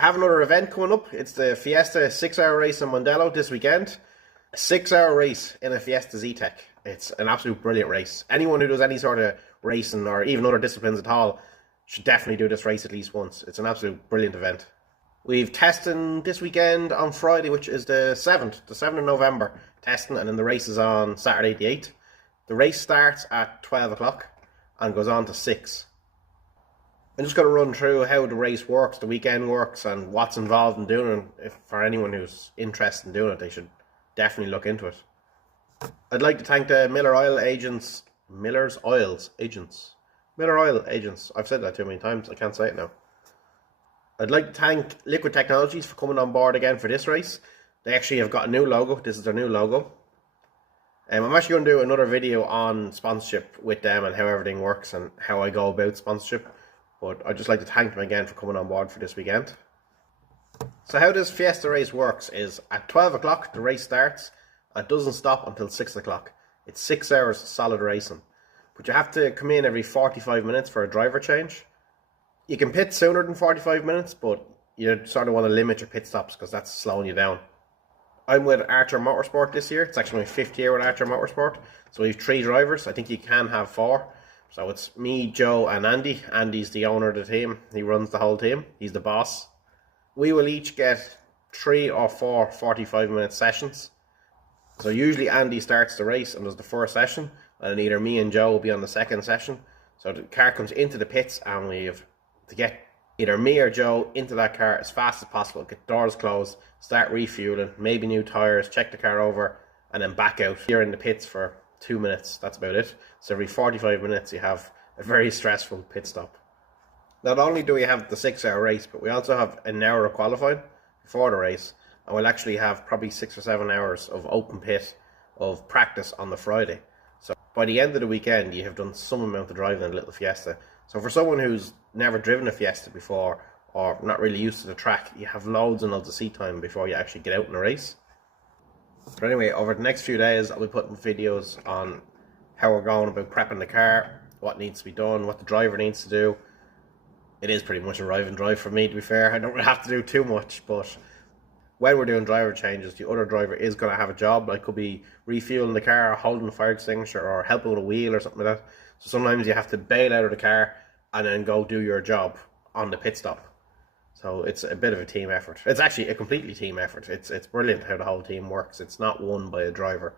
I have another event coming up. It's the Fiesta 6-hour race in Mondello this weekend. A 6-hour race in a Fiesta Z-Tech. It's an absolute brilliant race. Anyone who does any sort of racing or even other disciplines at all should definitely do this race at least once. It's an absolute brilliant event. We've testing this weekend on Friday, which is the 7th of November, testing, and then the race is on Saturday the 8th. The race starts at 12 o'clock and goes on to 6. I'm just going to run through how the race works, the weekend works, and what's involved in doing it. If for anyone who's interested in doing it, they should definitely look into it. I'd like to thank the Miller Oil agents. I've said that too many times, I can't say it now. I'd like to thank Liquid Technologies for coming on board again for this race. They actually have got a new logo. This is their new logo. I'm actually going to do another video on sponsorship with them and how everything works and how I go about sponsorship. But I'd just like to thank them again for coming on board for this weekend. So how this Fiesta race works is at 12 o'clock the race starts. It doesn't stop until 6 o'clock. It's 6 hours solid racing. But you have to come in every 45 minutes for a driver change. You can pit sooner than 45 minutes, but you sort of want to limit your pit stops because that's slowing you down. I'm with Archer Motorsport this year. It's actually my 5th year with Archer Motorsport. So we have 3 drivers. I think you can have 4. So it's me, Joe, and Andy. Andy's the owner of the team. He runs the whole team. He's the boss. We will each get 3 or 4 45-minute sessions. So usually Andy starts the race and does the first session, and either me and Joe will be on the second session. So the car comes into the pits, and we have to get either me or Joe into that car as fast as possible, get doors closed, start refueling, maybe new tyres, check the car over, and then back out. You're in the pits for 2 minutes, that's about it. So every 45 minutes you have a very stressful pit stop. Not only do we have the 6-hour race, but we also have an hour of qualifying before the race, and we'll actually have probably 6 or 7 hours of open pit of practice on the Friday. So by the end of the weekend you have done some amount of driving in a little Fiesta. So for someone who's never driven a Fiesta before or not really used to the track, you have loads and loads of seat time before you actually get out in a race. But anyway, over the next few days I'll be putting videos on how we're going about prepping the car, what needs to be done, what the driver needs to do. It is pretty much a arrive and drive for me, to be fair. I don't really have to do too much, but when we're doing driver changes, the other driver is going to have a job. Like, could be refueling the car, holding the fire extinguisher, or helping with a wheel or something like that. So sometimes you have to bail out of the car and then go do your job on the pit stop. So it's a bit of a team effort. It's actually a completely team effort. It's brilliant how the whole team works. It's not won by a driver.